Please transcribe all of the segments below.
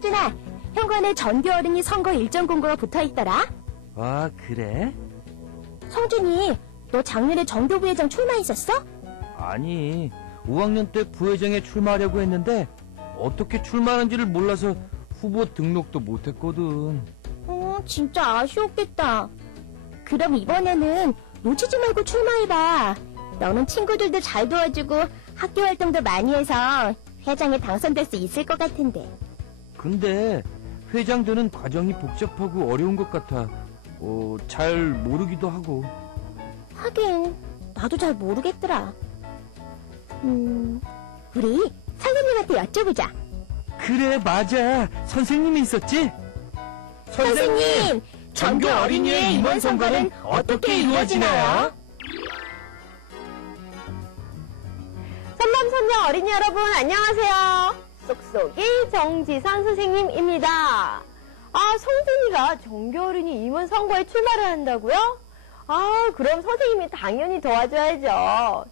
서준아, 현관에 전교 어린이 선거 일정 공고가 붙어있더라. 아, 그래? 성준이, 너 작년에 전교부회장 출마했었어? 아니, 5학년 때 부회장에 출마하려고 했는데 어떻게 출마하는지를 몰라서 후보 등록도 못했거든. 진짜 아쉬웠겠다. 그럼 이번에는 놓치지 말고 출마해봐. 너는 친구들도 잘 도와주고 학교 활동도 많이 해서 회장에 당선될 수 있을 것 같은데. 근데 회장 되는 과정이 복잡하고 어려운 것 같아. 잘 모르기도 하고. 하긴 나도 잘 모르겠더라. 우리 선생님한테 여쭤보자. 그래, 맞아. 선생님이 있었지? 선생님, 전교 어린이의 임원 선거는 어떻게 이루어지나요? 선남선녀 어린이 여러분, 안녕하세요. 쏙쏙이 정지선 선생님입니다. 성준이가 전교 어린이 임원 선거에 출마를 한다고요? 그럼 선생님이 당연히 도와줘야죠.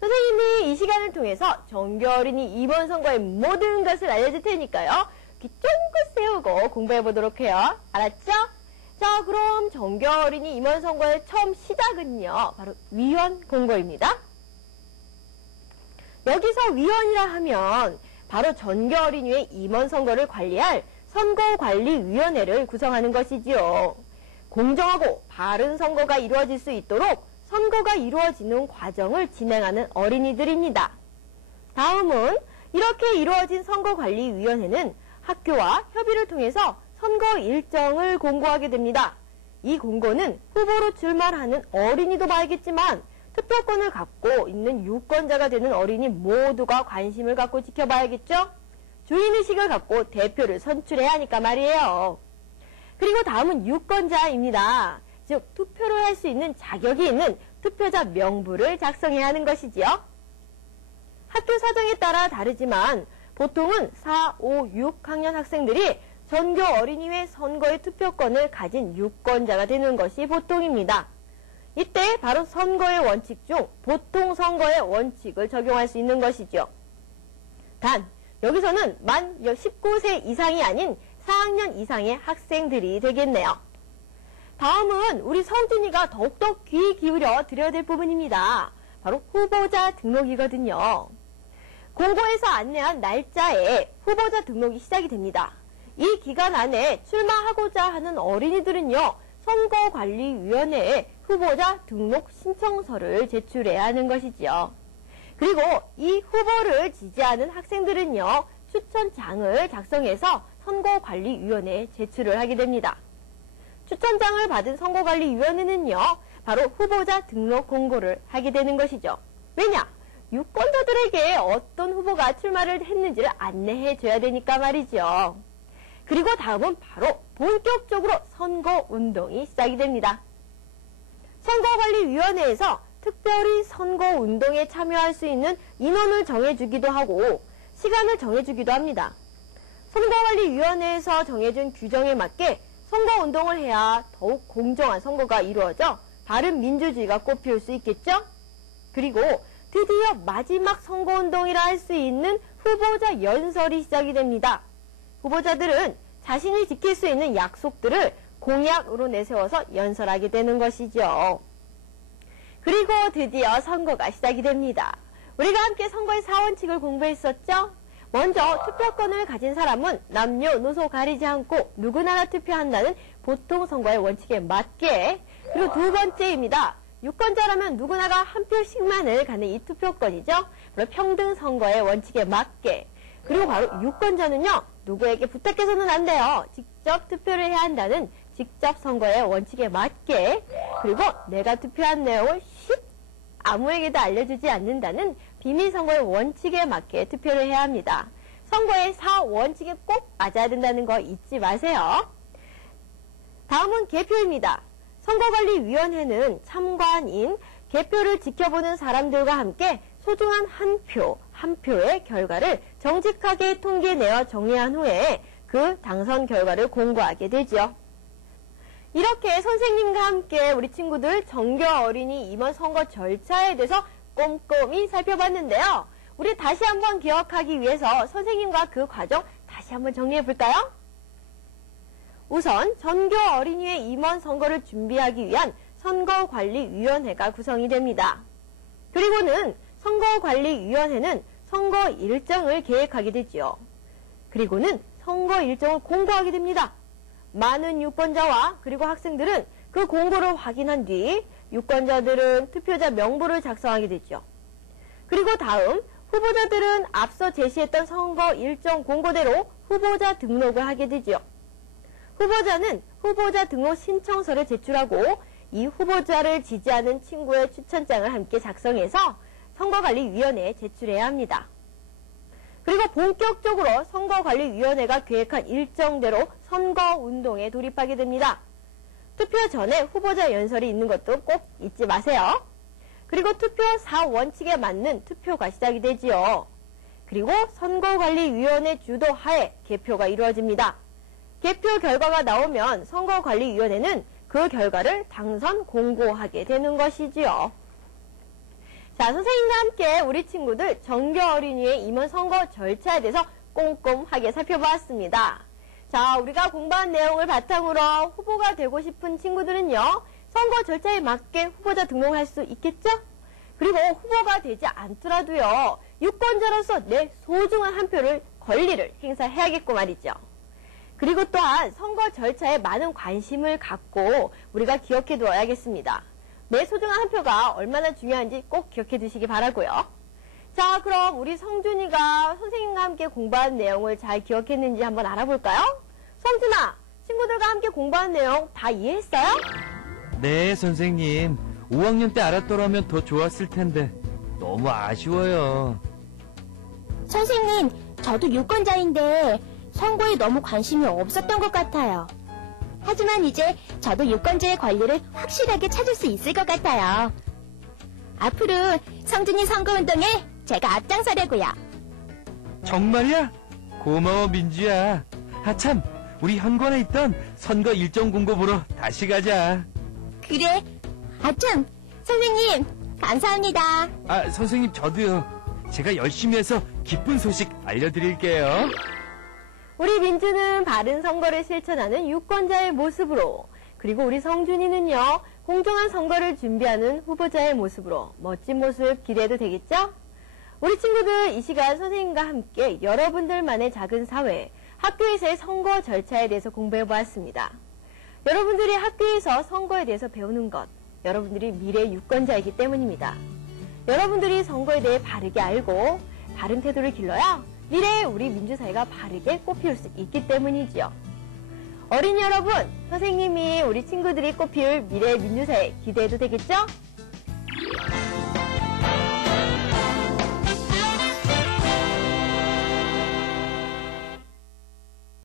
선생님이 이 시간을 통해서 전교 어린이 임원 선거의 모든 것을 알려줄 테니까요. 귀 쫑긋 세우고 공부해보도록 해요. 알았죠? 자, 그럼 전교 어린이 임원 선거의 처음 시작은요, 바로 위원 공고입니다. 여기서 위원이라 하면 바로 전교 어린이의 임원 선거를 관리할 선거관리위원회를 구성하는 것이지요. 공정하고 바른 선거가 이루어질 수 있도록 선거가 이루어지는 과정을 진행하는 어린이들입니다. 다음은 이렇게 이루어진 선거관리위원회는 학교와 협의를 통해서 선거 일정을 공고하게 됩니다. 이 공고는 후보로 출마하는 어린이도 봐야겠지만 투표권을 갖고 있는 유권자가 되는 어린이 모두가 관심을 갖고 지켜봐야겠죠? 주인의식을 갖고 대표를 선출해야 하니까 말이에요. 그리고 다음은 유권자입니다. 즉 투표를 할 수 있는 자격이 있는 투표자 명부를 작성해야 하는 것이지요. 학교 사정에 따라 다르지만 보통은 4, 5, 6학년 학생들이 전교 어린이회 선거의 투표권을 가진 유권자가 되는 것이 보통입니다. 이때 바로 선거의 원칙 중 보통 선거의 원칙을 적용할 수 있는 것이죠. 단 여기서는 만 19세 이상이 아닌 4학년 이상의 학생들이 되겠네요. 다음은 우리 성준이가 더욱더 귀 기울여 드려야 될 부분입니다. 바로 후보자 등록이거든요. 공고에서 안내한 날짜에 후보자 등록이 시작이 됩니다. 이 기간 안에 출마하고자 하는 어린이들은요, 선거관리위원회에 후보자 등록 신청서를 제출해야 하는 것이지요. 그리고 이 후보를 지지하는 학생들은요, 추천장을 작성해서 선거관리위원회에 제출을 하게 됩니다. 추천장을 받은 선거관리위원회는요, 바로 후보자 등록 공고를 하게 되는 것이죠. 왜냐? 유권자들에게 어떤 후보가 출마를 했는지를 안내해 줘야 되니까 말이죠. 그리고 다음은 바로 본격적으로 선거운동이 시작이 됩니다. 선거관리위원회에서 특별히 선거운동에 참여할 수 있는 인원을 정해주기도 하고 시간을 정해주기도 합니다. 선거관리위원회에서 정해준 규정에 맞게 선거운동을 해야 더욱 공정한 선거가 이루어져 바른 민주주의가 꽃피울 수 있겠죠? 그리고 드디어 마지막 선거운동이라 할 수 있는 후보자 연설이 시작이 됩니다. 후보자들은 자신이 지킬 수 있는 약속들을 공약으로 내세워서 연설하게 되는 것이죠. 그리고 드디어 선거가 시작이 됩니다. 우리가 함께 선거의 4원칙을 공부했었죠? 먼저 투표권을 가진 사람은 남녀노소 가리지 않고 누구나 투표한다는 보통 선거의 원칙에 맞게, 그리고 두 번째입니다. 유권자라면 누구나가 한 표씩만을 갖는 이 투표권이죠. 바로 평등 선거의 원칙에 맞게, 그리고 바로 유권자는요, 누구에게 부탁해서는 안 돼요. 직접 투표를 해야 한다는 직접 선거의 원칙에 맞게, 그리고 내가 투표한 내용을 아무에게도 알려주지 않는다는 비밀 선거의 원칙에 맞게 투표를 해야 합니다. 선거의 4원칙에 꼭 맞아야 된다는 거 잊지 마세요. 다음은 개표입니다. 선거관리위원회는 참관인, 개표를 지켜보는 사람들과 함께 소중한 한 표, 한 표의 결과를 정직하게 통계내어 정리한 후에 그 당선 결과를 공고하게 되죠. 이렇게 선생님과 함께 우리 친구들 전교 어린이 임원 선거 절차에 대해서 꼼꼼히 살펴봤는데요. 우리 다시 한번 기억하기 위해서 선생님과 그 과정 다시 한번 정리해 볼까요? 우선 전교 어린이회 임원 선거를 준비하기 위한 선거관리위원회가 구성이 됩니다. 그리고는 선거관리위원회는 선거 일정을 계획하게 되지요. 그리고는 선거 일정을 공고하게 됩니다. 많은 유권자와 그리고 학생들은 그 공고를 확인한 뒤 유권자들은 투표자 명부를 작성하게 되죠. 그리고 다음 후보자들은 앞서 제시했던 선거 일정 공고대로 후보자 등록을 하게 되죠. 후보자는 후보자 등록 신청서를 제출하고 이 후보자를 지지하는 친구의 추천장을 함께 작성해서 선거관리위원회에 제출해야 합니다. 그리고 본격적으로 선거관리위원회가 계획한 일정대로 선거운동에 돌입하게 됩니다. 투표 전에 후보자 연설이 있는 것도 꼭 잊지 마세요. 그리고 투표 4원칙에 맞는 투표가 시작이 되지요. 그리고 선거관리위원회 주도하에 개표가 이루어집니다. 개표 결과가 나오면 선거관리위원회는 그 결과를 당선 공고하게 되는 것이지요. 자, 선생님과 함께 우리 친구들 정교 어린이의 임원 선거 절차에 대해서 꼼꼼하게 살펴보았습니다. 자, 우리가 공부한 내용을 바탕으로 후보가 되고 싶은 친구들은요, 선거 절차에 맞게 후보자 등록할 수 있겠죠? 그리고 후보가 되지 않더라도요, 유권자로서 내 소중한 한 표를 권리를 행사해야겠고 말이죠. 그리고 또한 선거 절차에 많은 관심을 갖고 우리가 기억해 두어야겠습니다. 내 소중한 한 표가 얼마나 중요한지 꼭 기억해 두시기 바라고요. 자, 그럼 우리 성준이가 선생님과 함께 공부한 내용을 잘 기억했는지 한번 알아볼까요? 성준아, 친구들과 함께 공부한 내용 다 이해했어요? 네, 선생님. 5학년 때 알았더라면 더 좋았을 텐데 너무 아쉬워요. 선생님, 저도 유권자인데 선거에 너무 관심이 없었던 것 같아요. 하지만 이제 저도 유권자의 권리를 확실하게 찾을 수 있을 것 같아요. 앞으로 성준이 선거운동에 제가 앞장서려고요. 정말이야? 고마워, 민주야. 참, 우리 현관에 있던 선거 일정 공고 보러 다시 가자. 그래. 아참, 선생님, 감사합니다. 선생님, 저도요. 제가 열심히 해서 기쁜 소식 알려드릴게요. 우리 민주는 바른 선거를 실천하는 유권자의 모습으로, 그리고 우리 성준이는요, 공정한 선거를 준비하는 후보자의 모습으로 멋진 모습 기대해도 되겠죠? 우리 친구들, 이 시간 선생님과 함께 여러분들만의 작은 사회, 학교에서의 선거 절차에 대해서 공부해보았습니다. 여러분들이 학교에서 선거에 대해서 배우는 것, 여러분들이 미래 유권자이기 때문입니다. 여러분들이 선거에 대해 바르게 알고 바른 태도를 길러야 미래의 우리 민주사회가 바르게 꽃피울 수 있기 때문이지요. 어린이 여러분, 선생님이 우리 친구들이 꽃피울 미래의 민주사회 기대해도 되겠죠?